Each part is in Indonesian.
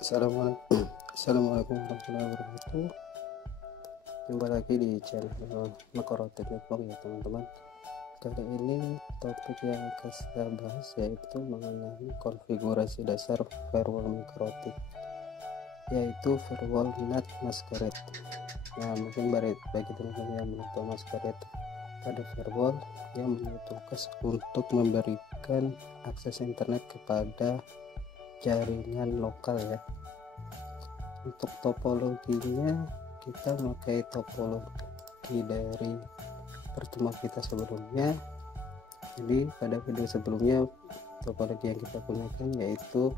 Assalamualaikum warahmatullahi wabarakatuh. Jumpa lagi di channel Makorotik Network ya teman-teman. Kali ini topik yang akan saya bahas yaitu mengenai konfigurasi dasar firewall Makorotik, yaitu firewall NAT Masquerade. Nah, mungkin bagi teman-teman yang belum tahu Masquerade, pada firewall yang memiliki tugas untuk memberikan akses internet kepada jaringan lokal ya. Untuk topologinya kita memakai topologi dari pertemuan kita sebelumnya. Jadi pada video sebelumnya topologi yang kita gunakan yaitu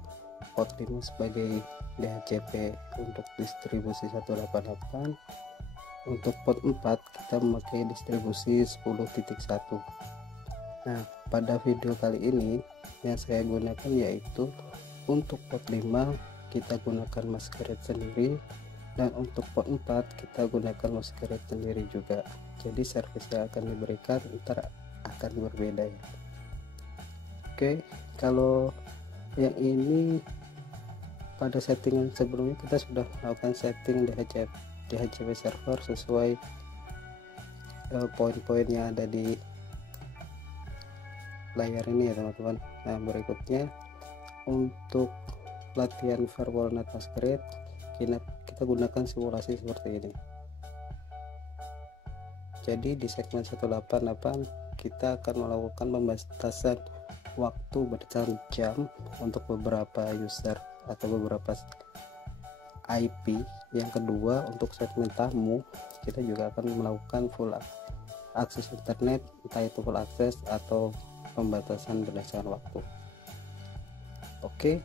port 5 sebagai DHCP untuk distribusi 188. Untuk port 4 kita memakai distribusi 10.1. Nah, pada video kali ini yang saya gunakan yaitu untuk port 5 kita gunakan Masquerade sendiri, dan untuk port 4 kita gunakan Masquerade sendiri juga. Jadi service yang akan diberikan ntar akan berbeda ya. Oke, kalau yang ini pada settingan sebelumnya kita sudah melakukan setting DHCP server sesuai poin-poin yang ada di layar ini ya teman-teman. Nah, berikutnya untuk latihan firewall NAT Masquerade kita gunakan simulasi seperti ini. Jadi di segmen 188 kita akan melakukan pembatasan waktu berjam-jam untuk beberapa user atau beberapa IP. Yang kedua, untuk segmen tamu kita juga akan melakukan full akses internet, entah itu full akses atau pembatasan berdasarkan waktu. Oke,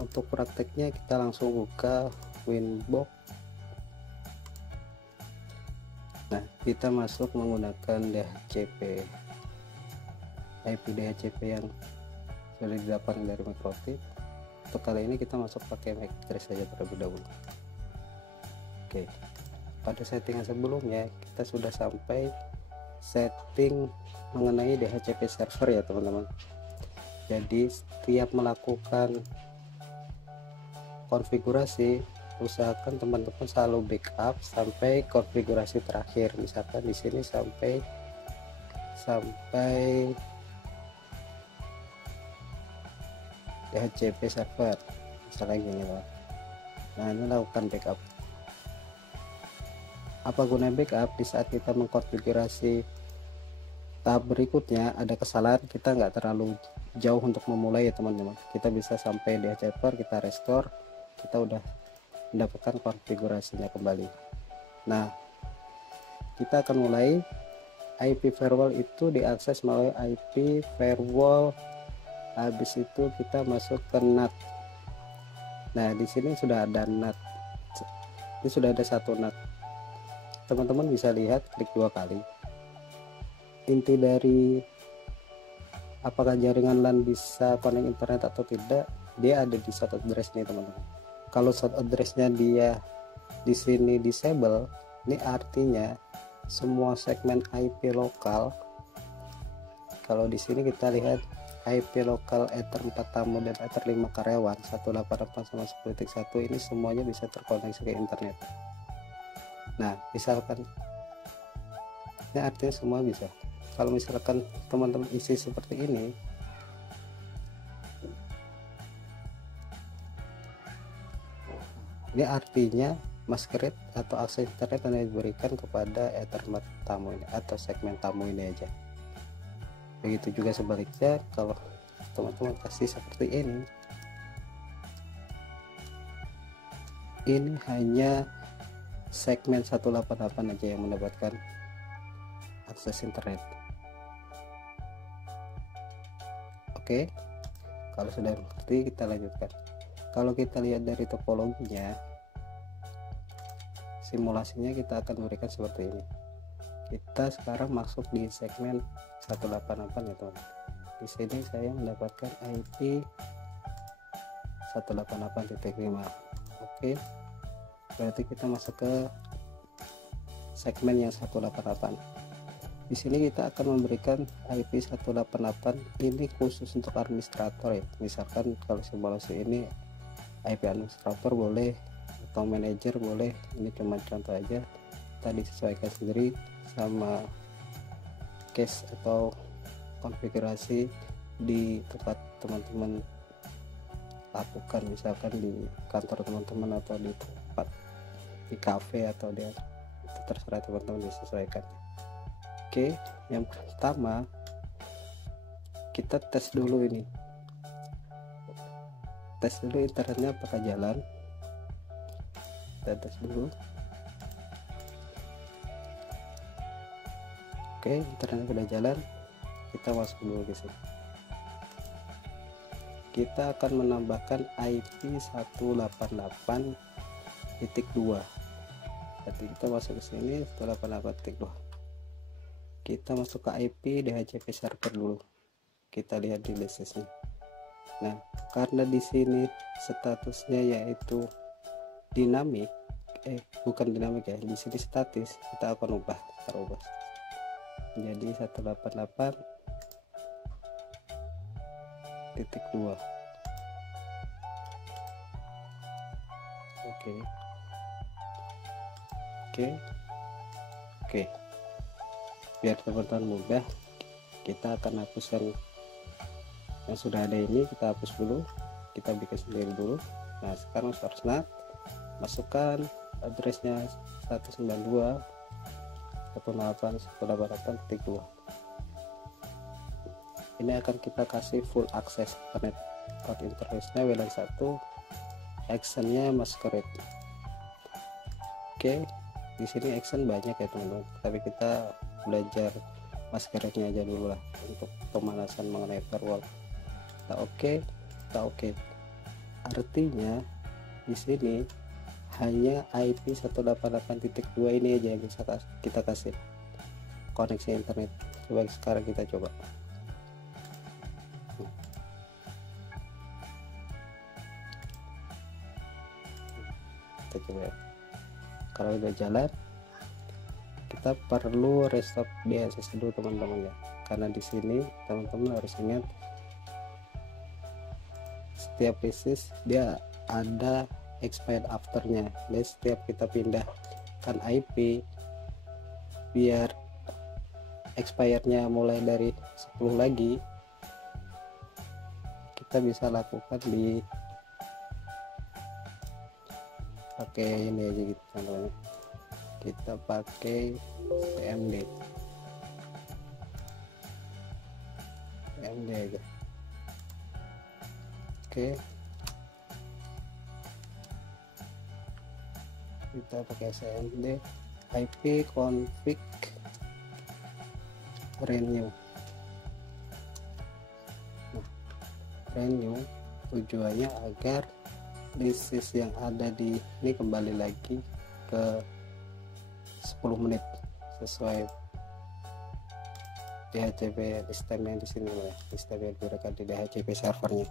untuk prakteknya kita langsung buka Winbox. Nah, kita masuk menggunakan DHCP, IP DHCP yang sudah didapatkan dari Makorotik. Untuk kali ini kita masuk pakai MAC address saja terlebih dahulu. Oke, pada settingan sebelumnya kita sudah sampai setting mengenai DHCP server ya teman-teman. Jadi setiap melakukan konfigurasi usahakan teman-teman selalu backup sampai konfigurasi terakhir. Misalkan di sini sampai DHCP server misalnya gini loh. Nah, ini lakukan backup. Apa guna backup? Di saat kita mengkonfigurasi tahap berikutnya ada kesalahan, kita nggak terlalu jauh untuk memulai ya teman-teman. Kita bisa sampai DHCP, kita restore, kita udah mendapatkan konfigurasinya kembali. Nah, kita akan mulai. IP firewall itu diakses melalui IP firewall, habis itu kita masuk ke NAT. Nah, di sini sudah ada NAT, ini sudah ada satu NAT, teman-teman bisa lihat, klik 2 kali. Inti dari apakah jaringan LAN bisa connect internet atau tidak, dia ada di source address nih teman-teman. Kalau source addressnya dia di sini disable, ini artinya semua segmen IP lokal. Kalau di sini kita lihat IP lokal Ether 4 tamu dan Ether 5 karyawan 188 sama 10.1 ini semuanya bisa terkoneksi ke internet. Nah, misalkan ini artinya semua bisa. Kalau misalkan teman-teman isi seperti ini, ini artinya Masquerade atau akses internet yang diberikan kepada Ethernet tamu ini atau segmen tamu ini aja. Begitu juga sebaliknya kalau teman-teman kasih seperti ini hanya segmen 188 aja yang mendapatkan akses internet. Oke, kalau sudah mengerti kita lanjutkan. Kalau kita lihat dari topologinya, simulasinya kita akan berikan seperti ini. Kita sekarang masuk di segmen 188 ya teman. Di sini saya mendapatkan IP 188.5. Oke, berarti kita masuk ke segmen yang 188. Di sini kita akan memberikan IP 188, ini khusus untuk administrator ya. Misalkan kalau simulasi ini IP administrator boleh atau manajer boleh, ini cuma contoh aja, tadi sesuaikan sendiri sama case atau konfigurasi di tempat teman-teman lakukan, misalkan di kantor teman-teman atau di tempat di cafe atau di, itu terserah teman-teman disesuaikan. Oke, yang pertama kita tes dulu ini, tes dulu internetnya apakah jalan. Kita tes dulu. Oke, internet sudah jalan, kita masuk dulu ke sini. Kita akan menambahkan IP 188.2. Berarti kita masuk ke sini 188.2. Kita masuk ke IP DHCP server dulu. Kita lihat di listnya. Nah, karena di sini statusnya yaitu dinamik, bukan dinamik ya, di sini statis, kita akan ubah, jadi 188.2. Oke. Biar teman-teman mudah, kita akan hapus yang sudah ada ini, kita hapus dulu, kita bikin sendiri dulu. Nah, sekarang source-nya masukkan addressnya 192.168.188.2. ini akan kita kasih full access internet. Code interface-nya WLAN 1, actionnya masquerade. Oke, di sini action banyak ya teman-teman, tapi kita belajar masquerade-nya aja dulu lah untuk pemanasan mengenai firewall. Kita oke. Artinya di sini hanya IP 188.2 ini aja yang bisa kita kasih koneksi internet. Coba sekarang kita coba. Kita coba ya. Kalau udah jalan, kita perlu restart DSS dulu teman-teman ya, karena di sini teman-teman harus ingat setiap pieces dia ada expired afternya. Dan setiap kita pindahkan IP, biar expirednya mulai dari 10 lagi, kita bisa lakukan di pakai ini aja gitu teman-teman. Kita pakai CMD aja. Oke, kita pakai CMD IP config renew. Nah, renew tujuannya agar list yang ada di ini kembali lagi ke 10 menit sesuai DHCP sistem yang di sini ya, sistem yang diberikan di DHCP servernya.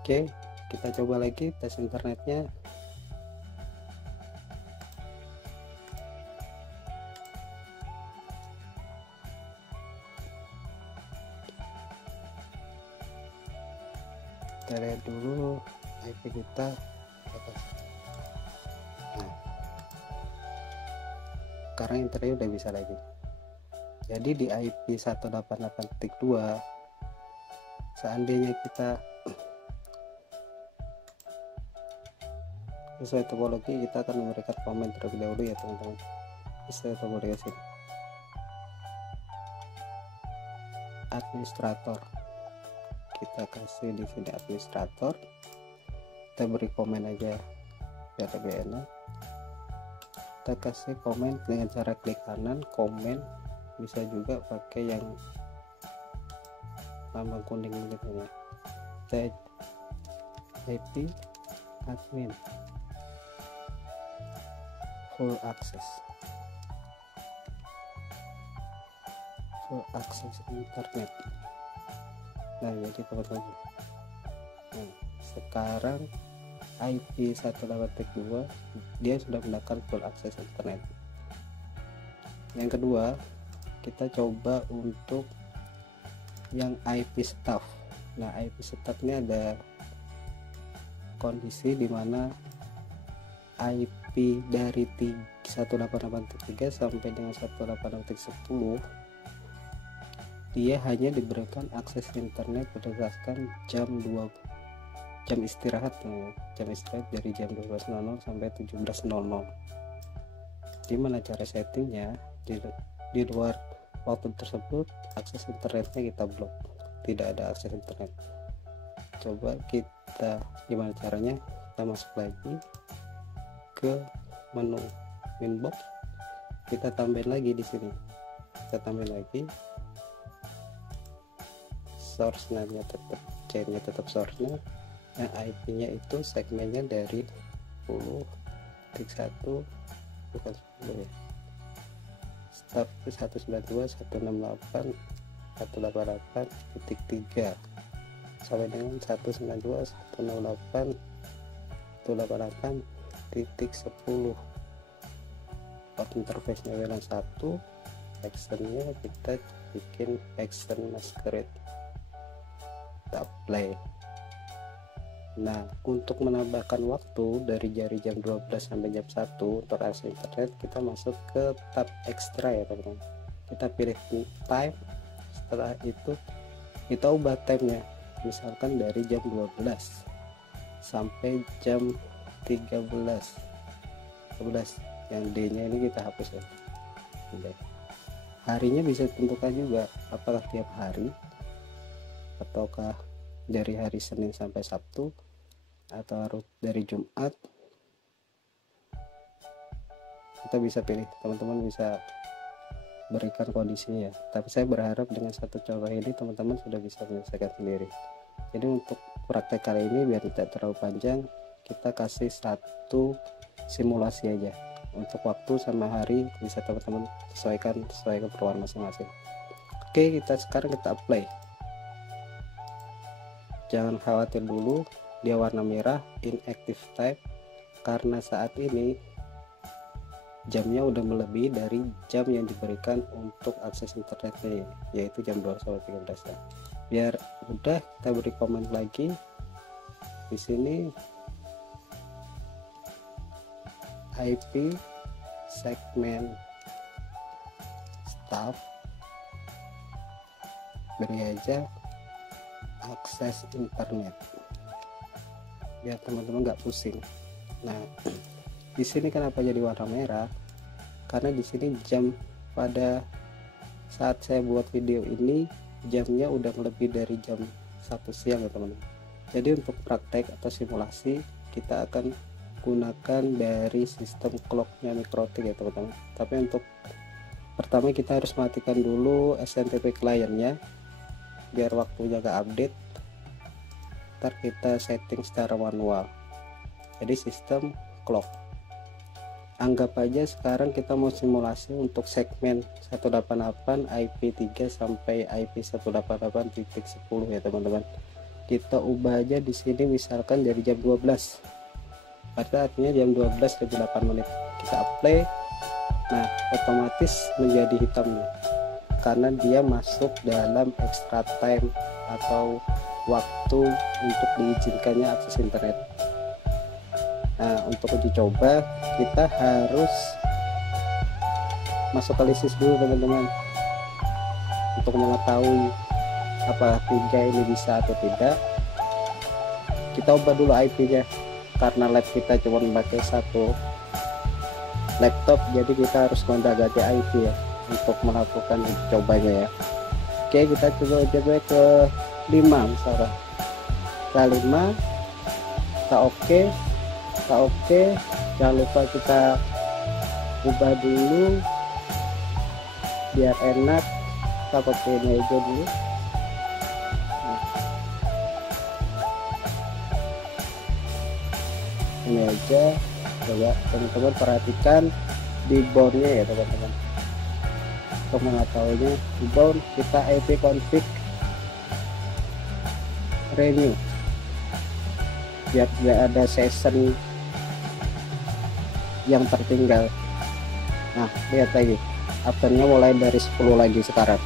Oke, kita coba lagi tes internetnya. Kita lihat dulu IP kita. Nah, sekarang internet udah bisa lagi. Jadi di IP 188.2 seandainya kita sesuai topologi, kita akan memberikan komen terlebih dahulu ya teman-teman. Sesuai topologi administrator, kita kasih di sini administrator, kita beri komen aja biar lebih enak. Kita kasih komen dengan cara klik kanan komen, bisa juga pakai yang lambang kuning gitu ya. Kita IP admin full access internet. Nah, jadi teman-teman, nah sekarang IP 188.2 dia sudah mendapatkan full access internet. Yang kedua, kita coba untuk yang IP staff. Nah, IP staff ini ada kondisi dimana IP dari 188.3 sampai dengan 188.10 dia hanya diberikan akses internet berdasarkan jam istirahat dari jam 12.00 sampai 17.00. Dimana cara settingnya di luar waktu tersebut akses internetnya kita blok, tidak ada akses internet. Coba kita gimana caranya, kita masuk lagi ke menu inbox, kita tambahin lagi di sini, kita tambahin lagi source nya tetap, chainnya tetap source nya, yang IP nya itu segmennya dari 10.1 bukan 10 ya, staff itu 192.168.188.3 sampai dengan 192.168.188.10. Port interface nya WLAN 1, actionnya kita bikin action masquerade, kita play. Nah, untuk menambahkan waktu dari jam 12 sampai jam 1 untuk akses internet, kita masuk ke tab extra ya teman-teman. Kita pilih time, setelah itu kita ubah time-nya, misalkan dari jam 12 sampai jam 13, yang D-nya ini kita hapus ya. Harinya bisa ditentukan juga, apakah tiap hari ataukah dari hari Senin sampai Sabtu atau dari Jumat. Kita bisa pilih, teman-teman bisa berikan kondisinya ya. Tapi saya berharap dengan satu contoh ini teman-teman sudah bisa menyelesaikan sendiri. Jadi untuk praktek kali ini biar tidak terlalu panjang, kita kasih satu simulasi aja. Untuk waktu sama hari bisa teman-teman sesuai keperluan masing-masing. Oke, sekarang kita apply. Jangan khawatir dulu dia warna merah inactive type, karena saat ini jamnya udah melebihi dari jam yang diberikan untuk akses internetnya, yaitu jam 12.13 ya. Biar udah, kita beri komen lagi di sini IP segmen staff, beri aja akses internet biar teman-teman nggak pusing. Nah, di sini kenapa jadi warna merah? Karena di sini jam pada saat saya buat video ini jamnya udah lebih dari jam 1 siang ya teman-teman. Jadi untuk praktek atau simulasi kita akan gunakan dari sistem clocknya MikroTik ya teman-teman. Tapi untuk pertama kita harus matikan dulu SMTP kliennya biar waktunya gak update. Ntar kita setting secara manual. Jadi sistem clock, anggap aja sekarang kita mau simulasi untuk segmen 188 IP3 sampai IP 188.10 ya teman-teman. Kita ubah aja di sini misalkan dari jam 12, pada artinya jam 12 lebih 8 menit. Kita apply. Nah, otomatis menjadi hitam nih, karena dia masuk dalam extra time atau waktu untuk diizinkannya akses internet. Nah, untuk uji coba kita harus masuk ke listis dulu teman-teman, untuk mengetahui apakah 3 ini bisa atau tidak. Kita ubah dulu IP-nya, karena lab kita cuma memakai satu laptop, jadi kita harus gonta-ganti IP ya untuk melakukan uji cobanya ya. Oke, kita coba ke 5 misalkan. Kita 5, kita oke, jangan lupa kita ubah dulu biar enak. Kita pakai ini aja dulu. Ini aja, coba teman-teman perhatikan di boundnya ya teman-teman. Untuk mengetahuinya, di bound kita IP config renew biar tidak ada session yang tertinggal. Nah, lihat lagi absennya mulai dari 10 lagi sekarang.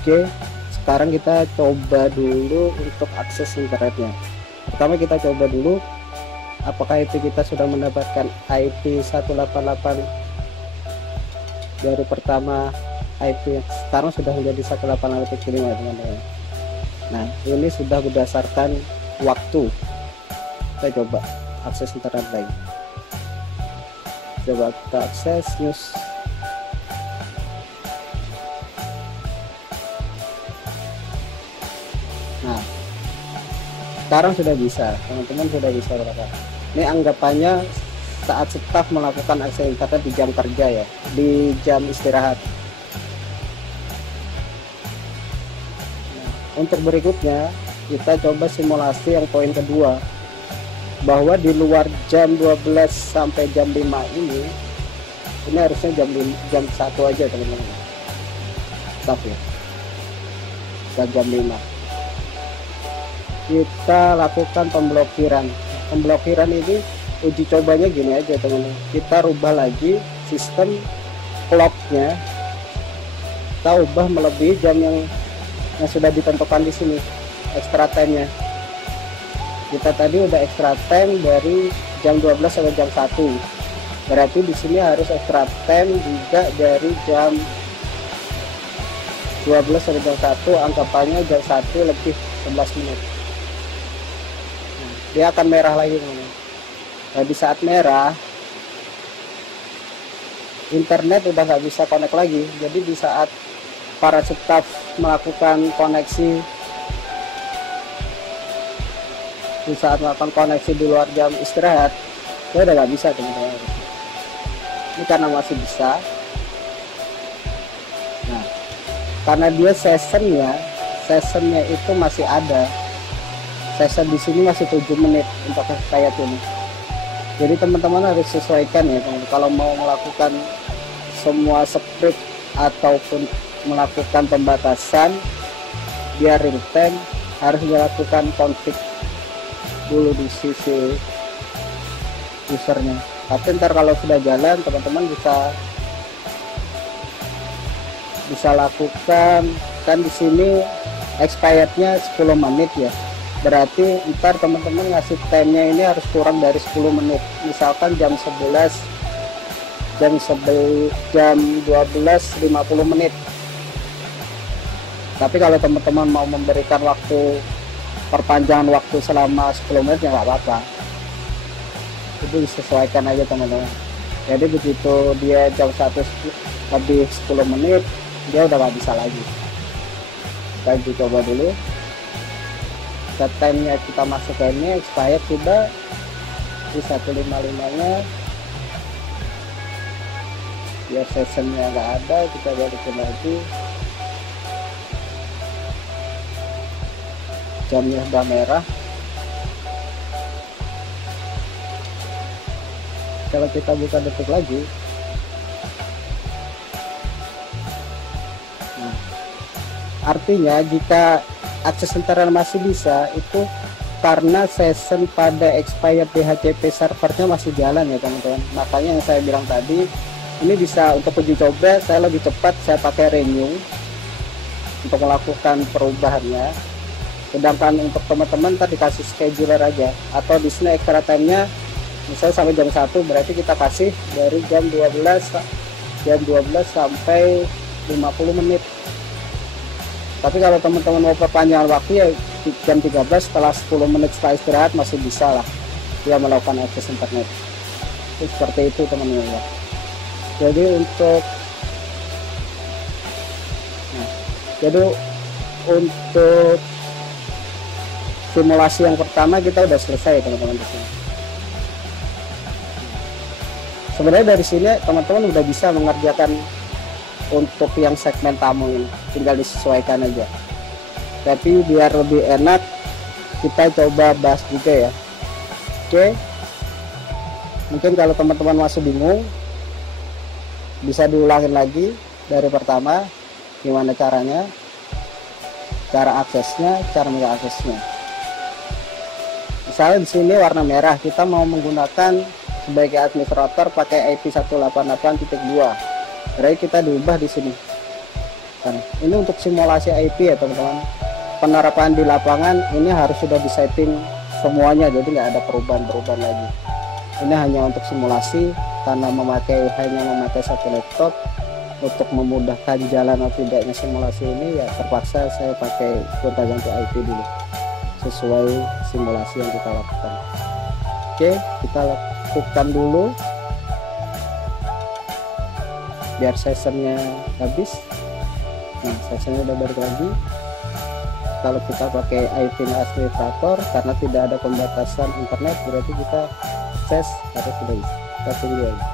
Oke, sekarang kita coba dulu untuk akses internetnya. Pertama kita coba dulu apakah itu kita sudah mendapatkan IP 188 dari pertama IP, sekarang sudah menjadi 188.5 teman-teman. Nah ini sudah berdasarkan waktu. Kita coba akses internet lagi, coba kita akses news. Nah sekarang sudah bisa teman-teman, sudah bisa berapa. Ini anggapannya saat staf melakukan akses internet di jam kerja ya, di jam istirahat. Nah, untuk berikutnya kita coba simulasi yang poin kedua, bahwa di luar jam 12 sampai jam 5 ini harusnya jam 1 aja teman-teman, staf ya, dan jam 5 kita lakukan pemblokiran. Pemblokiran ini uji cobanya gini aja teman-teman, kita rubah lagi sistem clocknya, kita ubah melebihi jam yang sudah ditentukan di sini extra time-nya. Kita tadi udah extra time dari jam 12 sampai jam 1, berarti di sini harus extra time juga dari jam 12 sampai jam 1, anggapannya jam 1 lebih 11 menit. Dia akan merah lagi teman-teman. Nah, di saat merah internet udah nggak bisa connect lagi, jadi di saat para staf melakukan koneksi, di luar jam istirahat, dia udah nggak bisa teman-teman. Ini karena masih bisa. Nah karena dia sessionnya itu masih ada, session di sini masih 7 menit untuk kayak ini. Jadi teman-teman harus sesuaikan ya teman-teman. Kalau mau melakukan semua script ataupun melakukan pembatasan biar real time, harus dilakukan config dulu di sisi usernya. Tapi ntar kalau sudah jalan teman-teman bisa lakukan. Kan di sini expirednya 10 menit ya, berarti ntar teman-teman ngasih time-nya ini harus kurang dari 10 menit. Misalkan jam 12:50 menit. Tapi kalau teman-teman mau memberikan waktu perpanjangan waktu selama 10 menit ya nggak apa-apa, itu disesuaikan aja teman-teman. Jadi begitu dia jam 1 lebih 10 menit dia udah nggak bisa lagi. Kita coba dulu. Set time-nya kita masukkan ini expired sudah di 155-nya, biar sessionnya nggak ada, kita balikin lagi. Jamnya udah merah. Kalau kita buka detik lagi, nah, artinya jika akses internet masih bisa, itu karena session pada expired DHCP servernya masih jalan ya teman-teman. Makanya yang saya bilang tadi, ini bisa untuk uji coba saya lebih cepat, saya pakai renew untuk melakukan perubahannya. Sedangkan untuk teman-teman tadi dikasih scheduler aja, atau di sini extra time-nya misalnya sampai jam 1, berarti kita kasih dari jam 12 sampai 50 menit. Tapi kalau teman-teman mau perpanjangan waktu ya jam 13 setelah 10 menit setelah istirahat masih bisa lah dia melakukan akses internet. Itu seperti itu teman-teman ya. Jadi untuk simulasi yang pertama kita udah selesai teman-teman di sini. Sebenarnya dari sini teman-teman udah bisa mengerjakan untuk yang segmen tamu ini, tinggal disesuaikan aja. Tapi biar lebih enak kita coba bahas juga ya. Oke, mungkin kalau teman-teman masih bingung bisa diulangin lagi dari pertama gimana caranya, cara aksesnya, cara mengaksesnya. Misalnya di sini warna merah, kita mau menggunakan sebagai administrator pakai IP 188.2. Berarti kita diubah di sini. Kan ini untuk simulasi IP ya teman-teman. Penerapan di lapangan ini harus sudah disetting semuanya, jadi nggak ada perubahan-perubahan lagi. Ini hanya untuk simulasi, karena hanya memakai satu laptop. Untuk memudahkan jalan atau tidaknya simulasi ini, ya terpaksa saya pakai gonta-ganti IP dulu sesuai simulasi yang kita lakukan. Oke, kita lakukan dulu biar sessionnya habis. Nah, sessionnya udah balik lagi. Kalau kita pakai IP administrator, karena tidak ada pembatasan internet, berarti kita akses harus sudah bisa. Kita tunggu aja.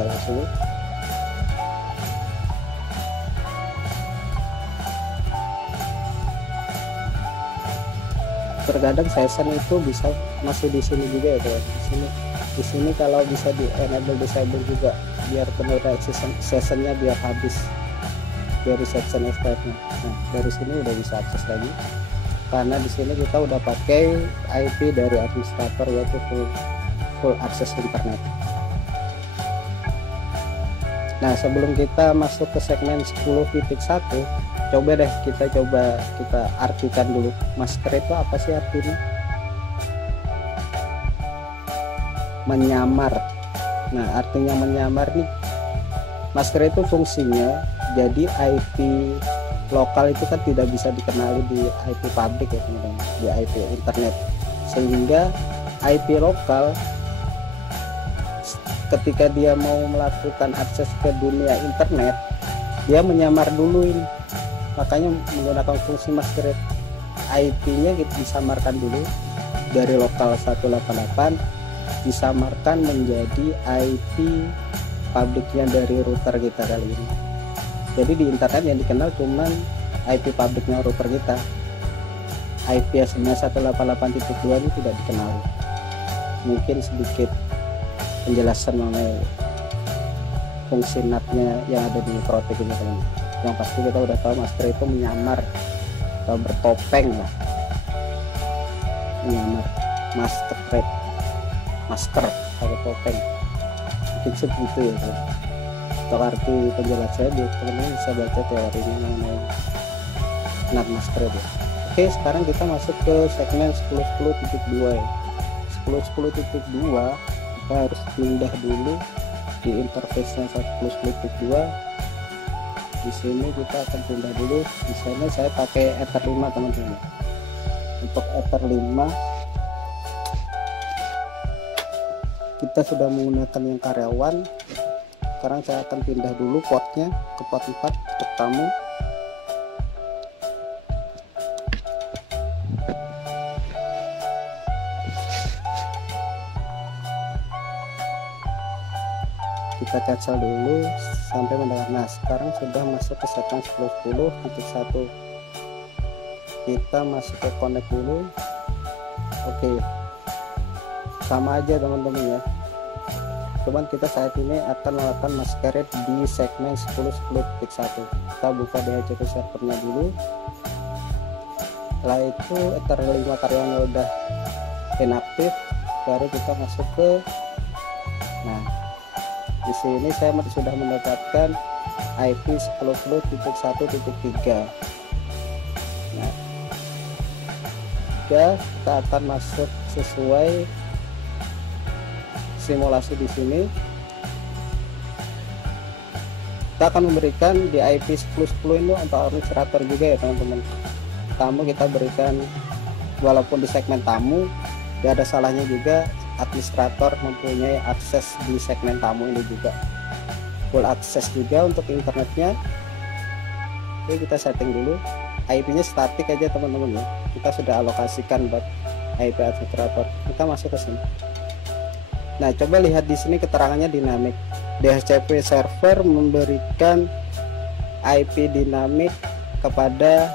Kita langsung. Terkadang session itu bisa masih di sini juga ya, di sini kalau bisa di enable disable juga, biar benar sessionnya biar habis dari session extract-nya. Nah, dari sini udah bisa akses lagi, karena di sini kita udah pakai IP dari administrator, yaitu full akses internet. Nah, sebelum kita masuk ke segmen 10.1, coba deh kita artikan dulu masker itu apa sih artinya. Menyamar. Nah, artinya menyamar nih, masker itu fungsinya jadi IP lokal itu kan tidak bisa dikenali di IP publik ya teman-teman, di IP internet, sehingga IP lokal ketika dia mau melakukan akses ke dunia internet, dia menyamar dulu ini. Makanya menggunakan fungsi masker, IP-nya kita disamarkan dulu dari lokal 188 disamarkan menjadi IP publiknya dari router kita kali ini. Jadi di internet yang dikenal cuman IP publiknya router kita. IP aslinya 188.2 ini tidak dikenal. Mungkin sedikit penjelasan mengenai fungsi NAT-nya yang ada di Mikrotik ini teman. Yang pasti kita udah tahu masker itu menyamar atau bertopeng lah, menyamar masker pakai topeng, mungkin segitu ya teman. Untuk arti penjelasannya teman-teman bisa baca teorinya mengenai NAT masker itu. Oke, sekarang kita masuk ke segmen 10.10.2 ya. 10.10.2 kita harus pindah dulu di interface-nya 10.10.2. Di sini kita akan pindah dulu. Di sana saya pakai Ether 5 teman-teman. Untuk Ether 5 kita sudah menggunakan yang karyawan. Sekarang saya akan pindah dulu portnya ke port 4 untuk tamu. Kita cancel dulu sampai mendengar. Nah, sekarang sudah masuk ke segmen 10.10.1. Kita masuk ke connect dulu. Oke, sama aja teman-teman ya, cuman kita saat ini akan melakukan masquerade di segmen 10.10.1. Kita buka DHCP servernya dulu. Setelah itu Ether 5 karyawannya udah inaktif, baru kita masuk ke, nah di sini saya sudah mendapatkan IP 10.10.1.3. Nah, kita akan masuk sesuai simulasi di sini. Kita akan memberikan di IP 10.10 ini untuk administrator juga ya teman-teman. Tamu kita berikan, walaupun di segmen tamu tidak ada salahnya juga administrator mempunyai akses di segmen tamu ini juga, full akses juga untuk internetnya. Oke, kita setting dulu IP-nya statik aja teman-teman ya. Kita sudah alokasikan buat IP administrator. Kita masuk ke sini. Nah, coba lihat di sini keterangannya dinamik. DHCP server memberikan IP dinamik kepada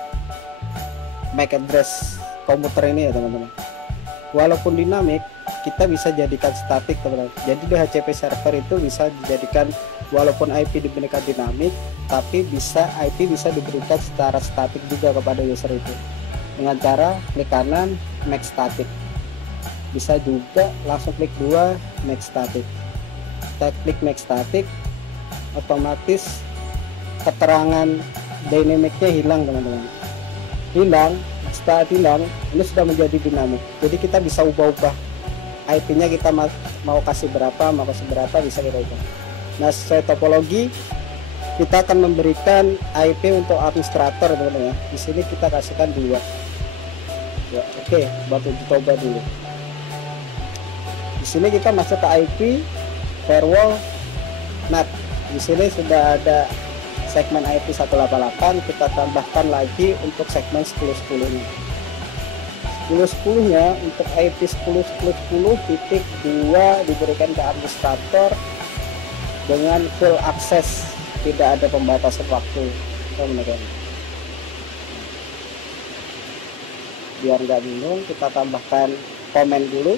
MAC address komputer ini ya teman-teman. Walaupun dinamik, kita bisa jadikan statik teman-teman. Jadi DHCP server itu bisa dijadikan, walaupun IP diberikan dinamik, tapi IP bisa diberikan secara statik juga kepada user itu dengan cara klik kanan make static. Bisa juga langsung klik 2 make static. Kita klik make static, otomatis keterangan dynamicnya hilang teman-teman. Hilang. Setelah hilang, ini sudah menjadi dinamik. Jadi kita bisa ubah-ubah IP-nya, kita mau kasih berapa, bisa kita ubah. Nah, sesuai topologi kita akan memberikan IP untuk administrator teman-teman. Di sini kita kasihkan 2. Ya, oke, buat uji coba dulu. Di sini kita masuk ke IP firewall NAT. Di sini sudah ada segmen IP 188, kita tambahkan lagi untuk segmen 10.10 nya. 10.10 nya untuk IP 10.10.10.2 diberikan ke administrator dengan full akses, tidak ada pembatasan waktu teman-teman. Biar nggak bingung, kita tambahkan komen dulu,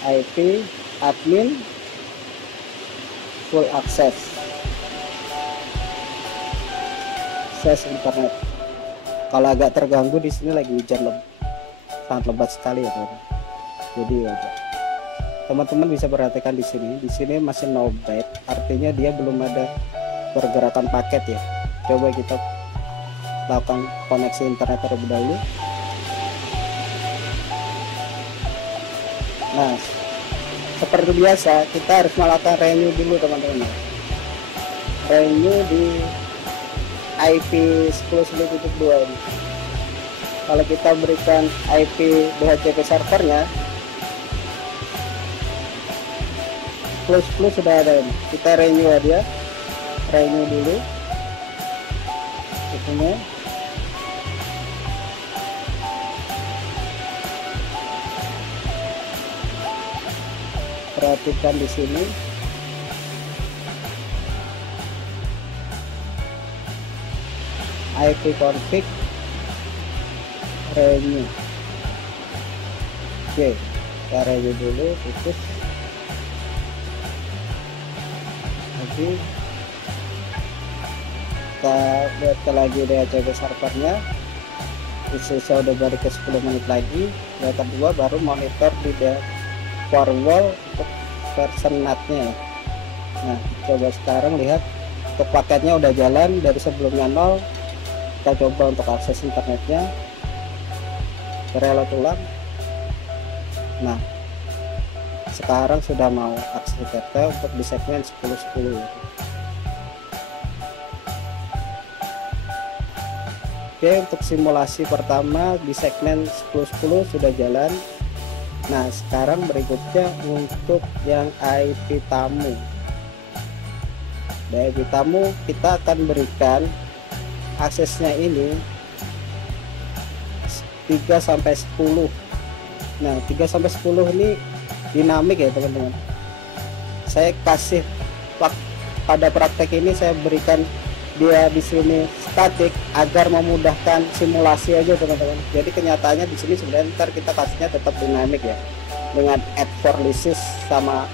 IP admin full access internet. Kalau agak terganggu di sini lagi hujan sangat lebat sekali ya teman. Jadi ya teman-teman bisa perhatikan di sini masih no byte, artinya dia belum ada pergerakan paket ya. Coba kita lakukan koneksi internet terlebih dahulu. Nah, seperti biasa kita harus melakukan renew dulu teman-teman. Renew di IP 10.10.2 ini. Kalau kita berikan IP DHCP servernya, plus sudah ada ini. Kita renew aja, renew dulu. Itunya. Perhatikan di sini. IP config renew. Oke, kita renew dulu, putus lagi. Kita lihat lagi DHCP servernya. Saya udah balik ke 10 menit lagi. Yang kedua baru monitor di firewall untuk version NAT-nya. Nah, coba sekarang lihat untuk paketnya udah jalan dari sebelumnya 0. Kita coba untuk akses internetnya, reload ulang. Nah, sekarang sudah mau akses internet untuk di segmen 10.10. Oke, untuk simulasi pertama di segmen 10.10 sudah jalan. Nah, sekarang berikutnya untuk yang IP tamu. Di IP tamu kita akan berikan aksesnya ini 3-10. Nah, 3-10 ini dinamik ya teman-teman. Saya kasih pada praktek ini saya berikan dia di sini statik agar memudahkan simulasi aja teman-teman. Jadi kenyataannya di sini sebenarnya ntar kita kasihnya tetap dinamik ya, dengan add for lists sama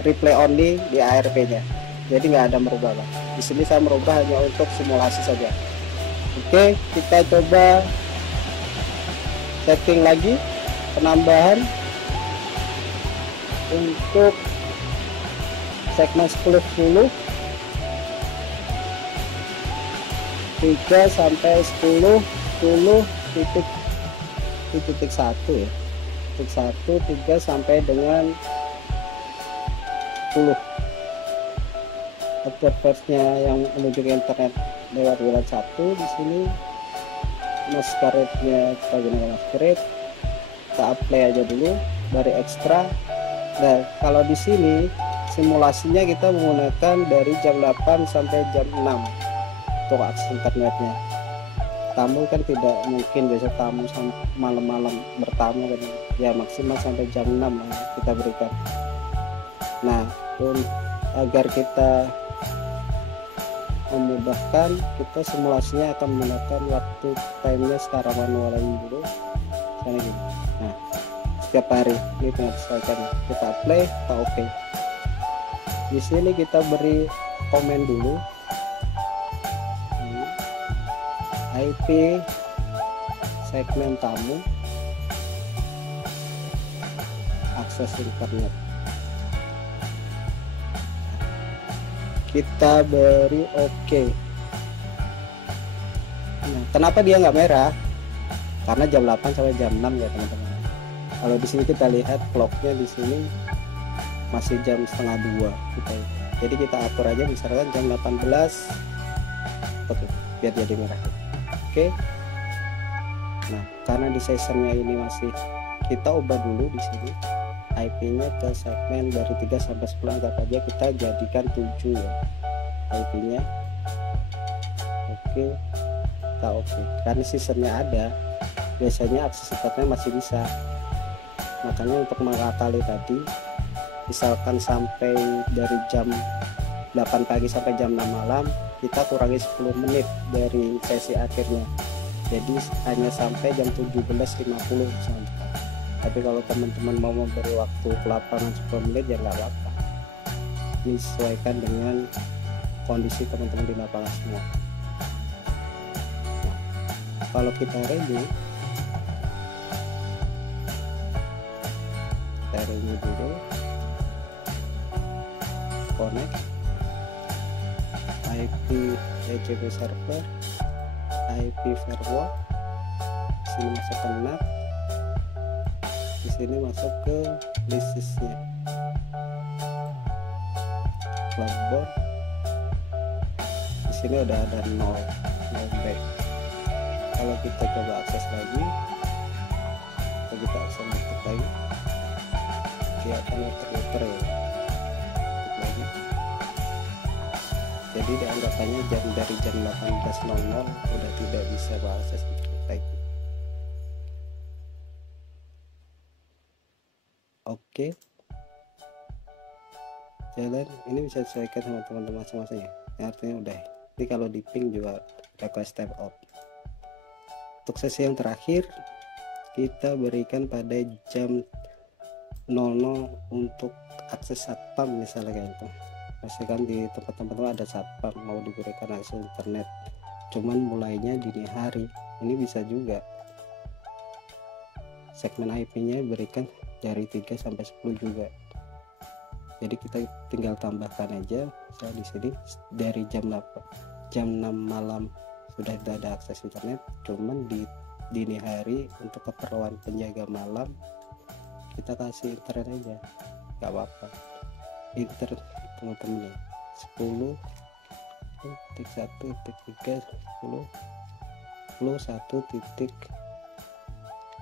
replay only di ARP-nya. Jadi nggak ada merubah Pak. Di sini saya merubah hanya untuk simulasi saja. Oke, kita coba setting lagi penambahan untuk segmen 10.10 3-10.10.1 ya. 3 sampai dengan 10. Adverse-nya yang menuju ke internet lewat WLAN 1 di sini. Masquerade-nya kita gunakan Masquerade. Kita apply aja dulu dari ekstra. Dan kalau di sini simulasinya kita menggunakan dari jam 8 sampai jam 6 untuk akses internetnya. Tamu kan tidak mungkin biasa tamu malam-malam bertamu kan ya, maksimal sampai jam 6 kita berikan. Nah, agar kita memudahkan, kita simulasinya akan menggunakan waktu timenya secara manual dulu. Misalnya gini. Nah, setiap hari ini disesuaikan. Kita apply, kita oke. Di sini kita beri komen dulu. IP segmen tamu akses internet. Kita beri OK. Nah, kenapa dia nggak merah? Karena jam 8 sampai jam 6 ya teman-teman. Kalau di sini kita lihat clocknya di sini masih jam setengah 2 kita. Jadi kita atur aja misalkan jam 18. Oke, biar jadi merah. Oke. Nah, karena di seasonnya ini masih kita ubah dulu di sini IP-nya ke segmen dari 3 sampai 10, anggap aja kita jadikan 7 ya IP-nya. Oke, kita oke. Karena seasonnya ada, biasanya akses internetnya masih bisa. Makanya untuk mengakali tadi, misalkan sampai dari jam 8 pagi sampai jam 6 malam, kita kurangi 10 menit dari sesi akhirnya, jadi hanya sampai jam 17.50 misalnya. Tapi kalau teman-teman mau memberi waktu ke lapangan 10 menit ya nggak apa-apa, disesuaikan dengan kondisi teman-teman di lapangan semua. Nah, kalau kita ready dulu, connect IP ECB server, IP firewall, sini masuk ke NAT, di sini masuk ke listnya, cloudboard, di sini udah ada 0 back. Kalau kita coba akses lagi, kalau kita akses lagi, dia akan muter-muter ya. Lagi. Jadi dianggapannya dari jam 18.00 udah tidak bisa mengakses lagi. Oke. Jalan ini bisa disesuaikan sama teman-teman masing-masing ya. Artinya udah. Ini kalau di ping juga request time out. Untuk sesi yang terakhir kita berikan pada jam 00 untuk akses satpam misalnya kayak itu. Pastikan di tempat-tempat ada satpam mau diberikan akses internet, cuman mulainya dini hari. Ini bisa juga segmen IP-nya berikan dari 3 sampai 10 juga. Jadi kita tinggal tambahkan aja. Saya di sini dari jam 6 malam sudah tidak ada akses internet, cuman di dini hari untuk keperluan penjaga malam kita kasih internet aja, nggak apa-apa. Internet teman-teman ya 10.1.3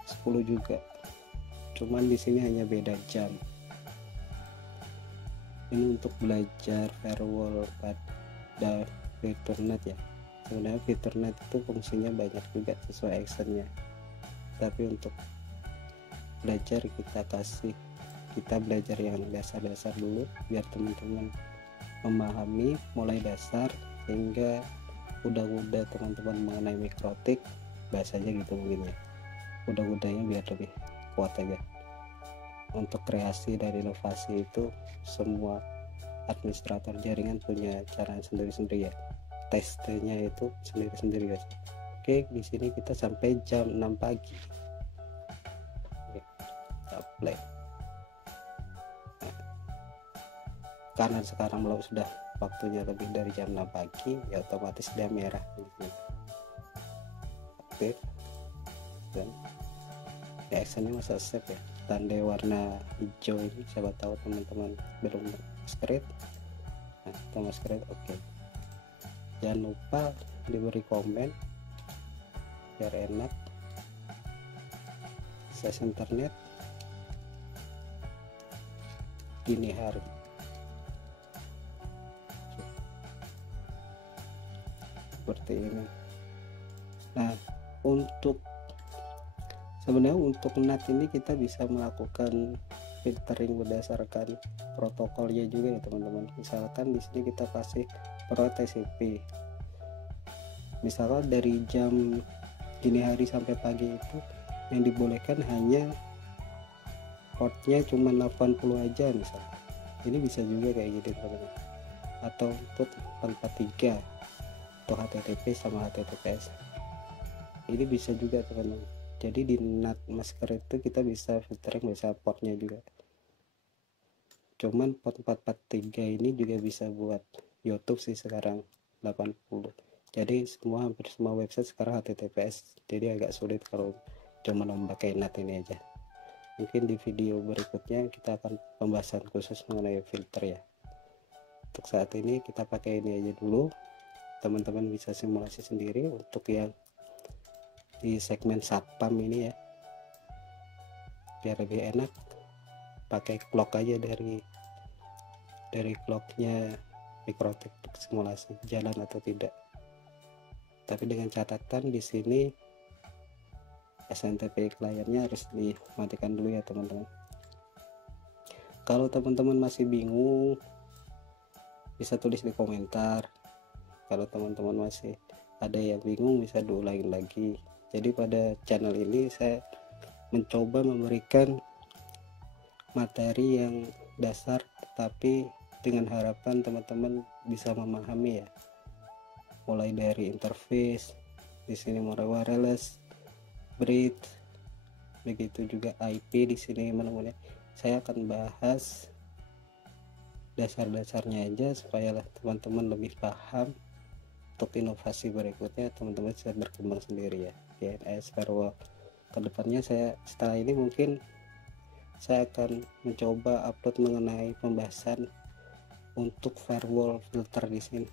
10 juga, cuman di sini hanya beda jam. Ini untuk belajar firewall pada fiturnet ya. Sebenarnya fiturnet itu fungsinya banyak juga sesuai actionnya, tapi untuk belajar kita belajar yang dasar-dasar dulu biar teman-teman memahami mulai dasar hingga udah teman-teman mengenai mikrotik, bahasanya gitu mungkin ya, udahnya biar lebih kuat aja. Untuk kreasi dan inovasi itu semua administrator jaringan punya cara sendiri-sendiri ya, tesnya itu sendiri-sendiri guys. Oke, di sini kita sampai jam 6 pagi. Play. Nah, karena sekarang belum sudah waktunya lebih dari jam 6 pagi ya otomatis dia merah gitu. Oke, dan actionnya masih save ya, tanda warna hijau ini siapa tahu teman-teman belum script. Nah, kita script. Oke, jangan lupa diberi komen biar enak. Akses internet dini hari seperti ini. Nah, sebenarnya untuk NAT ini kita bisa melakukan filtering berdasarkan protokolnya juga ya teman-teman. Misalkan di sini kita kasih pro TCP, misalkan dari jam dini hari sampai pagi itu yang dibolehkan hanya portnya cuma 80 aja misalnya. Ini bisa juga kayak gitu teman-teman. Atau untuk 443 untuk HTTP sama HTTPS ini bisa juga teman-teman. Jadi di NAT masker itu kita bisa filtering bisa portnya juga. cuman port 443 ini juga bisa buat YouTube sih sekarang 80. Jadi hampir semua website sekarang HTTPS, jadi agak sulit kalau cuma memakai NAT ini aja. Mungkin di video berikutnya kita akan pembahasan khusus mengenai filter ya. Untuk saat ini kita pakai ini aja dulu, teman-teman bisa simulasi sendiri untuk yang di segmen satpam ini ya, biar lebih enak pakai clock aja dari clocknya Microtech untuk simulasi jalan atau tidak. Tapi dengan catatan di sini SMTP kliennya harus dimatikan dulu ya teman-teman. Kalau teman-teman masih bingung bisa tulis di komentar. Kalau teman-teman masih ada yang bingung bisa diulangin lagi. Jadi pada channel ini saya mencoba memberikan materi yang dasar, tetapi dengan harapan teman-teman bisa memahami ya, mulai dari interface, di sini wireless, bridge, begitu juga IP di sini teman-teman. Saya akan bahas dasar-dasarnya aja supaya teman-teman lebih paham. Untuk inovasi berikutnya teman-teman bisa berkembang sendiri ya. DNS firewall kedepannya setelah ini mungkin saya akan mencoba upload mengenai pembahasan untuk firewall filter di sini,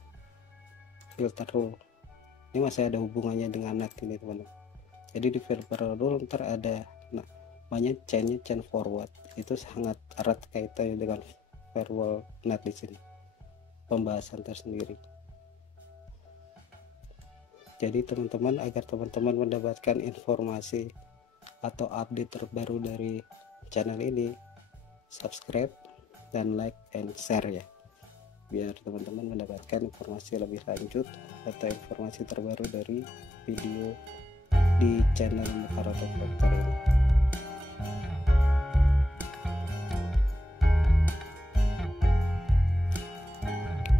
filter rule ini masih ada hubungannya dengan NAT ini teman-teman. Jadi di filter rule ntar ada namanya chain forward, itu sangat erat kaitannya dengan firewall NAT di sini, pembahasan tersendiri. Jadi teman-teman, agar teman-teman mendapatkan informasi atau update terbaru dari channel ini, subscribe dan like and share ya, biar teman-teman mendapatkan informasi lebih lanjut atau informasi terbaru dari video di channel Microtech Doctor ini.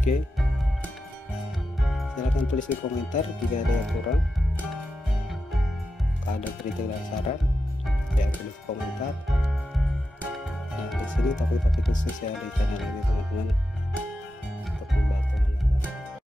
Oke, silahkan tulis di komentar jika ada yang kurang. Kalau ada kritik dan saran ya tulis di komentar. Nah di sini topik-topik khusus ya di channel ini teman-teman.